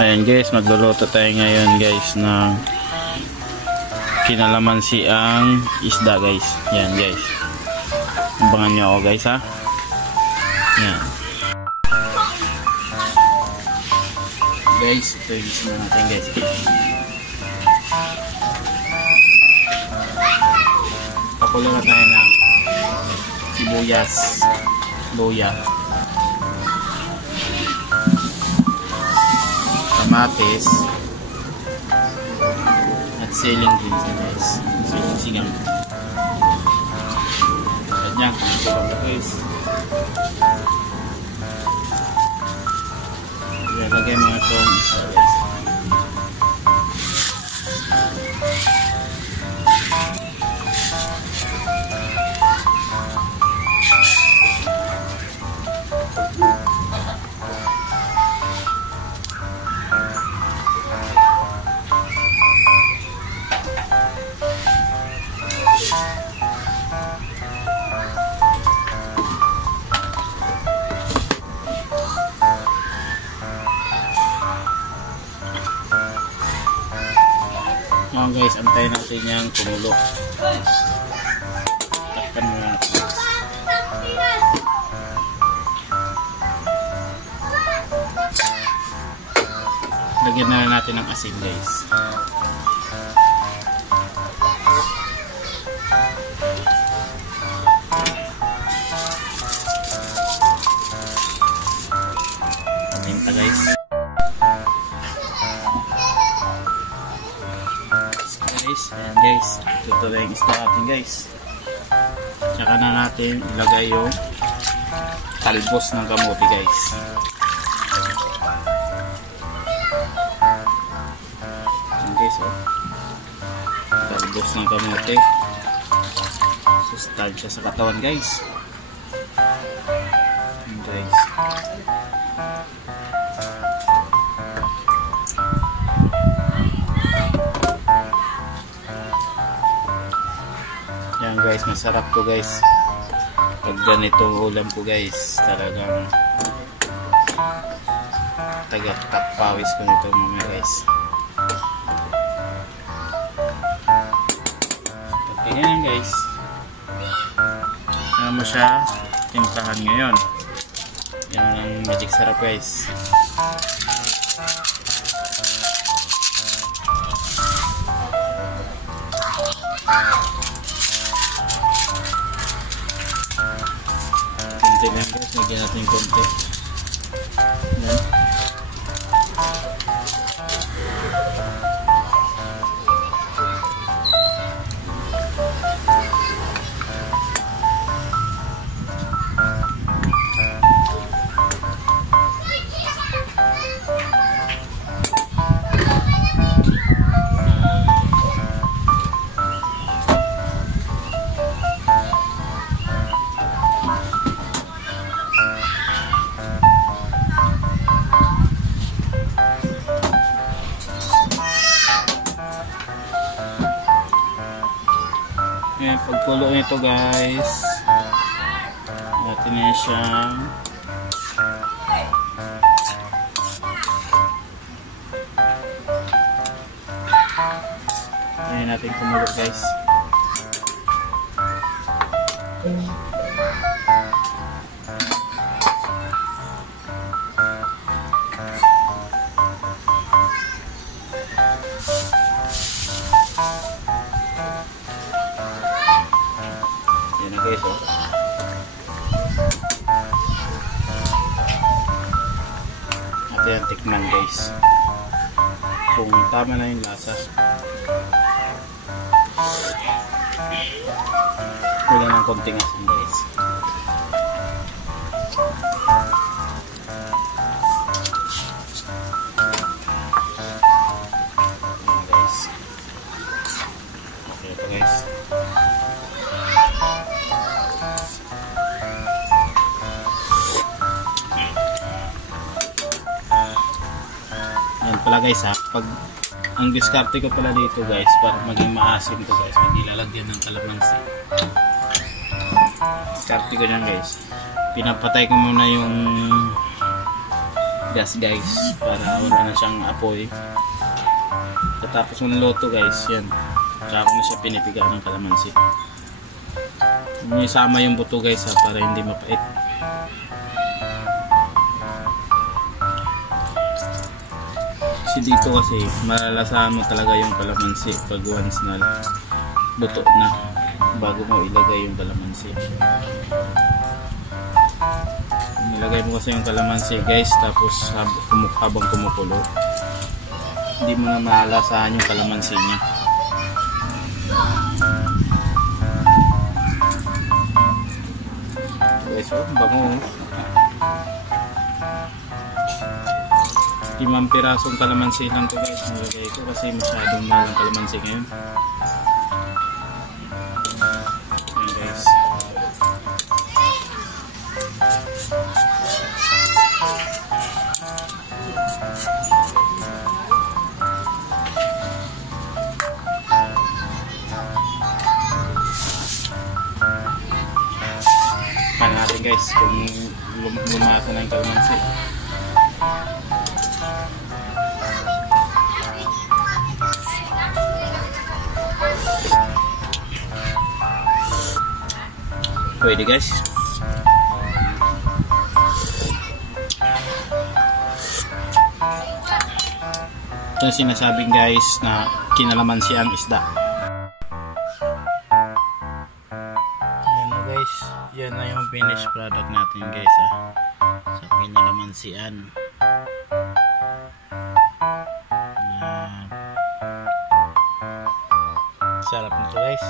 Ayan guys, magluluto tayo ngayon guys ng kinalamansi ang isda guys. Yan guys, abangan nyo ako guys ha. Yan guys, ito yung isda natin guys. Pakulo na tayo ng sibuyas, luya, kamatis at siling din guys. Siling ganyan, kumulong guys. Ilalagay mga itong isa guys. Yan guys, antayin natin yung kumulo. Takpan mo natin. Lagyan na natin ng asin guys. Paminta guys. Ayan guys, ito na yung isda natin guys. Tsaka na natin ilagay yung talbos ng kamote guys. Ayan guys, oh. Talbos ng kamote, sustansya sa katawan guys. Ayan guys. Yan guys, masarap to guys pag ganitong ulam po guys. Talagang tagapawis ko nito mga guys. Okay yan guys, kaya mo siya timplahan ngayon. Yan ang magic sarap guys. Konti lang guys, lagyan natin konti. Yan. Ayan, pagkulo nito guys, natin na siyang ayan natin kumulo guys. Yan na guys, oh. At yan, tikman guys kung tama na yung lasa. Wala ng konting asin guys. Yan guys. Okay ito guys. Yan pala guys ha, pag ang diskarte ko pala dito guys, para maging maasim to guys, hindi lalagyan ng kalamansi. Diskarte ko dyan guys, pinapatay ko muna yung gas guys, para wala na siyang apoy. Tapos ng loto guys, yan. Tsaka ko na siya pinipiga ng kalamansi. Isama yung buto guys ha, para hindi mapait. Kasi dito kasi malalasahan mo talaga yung kalamansi pag once na buto na bago mo ilagay yung kalamansi. Nilagay mo kasi yung kalamansi guys, tapos habang kumukulo hindi mo na malalasahan yung kalamansi niya. Guys, oh, bango. 5 pirasong kalamansi lang to guys, nilagay ko kasi masyadong mahal ang kalamansi ngayon. Ayan guys. Paano natin guys kung lumasa na yung kalamansi. Pwede guys. Ito yung sinasabing guys na kinalamansi ang isda. Yan na guys, yan na yung finished product natin guys sa kinalamansian. Sarap nito guys.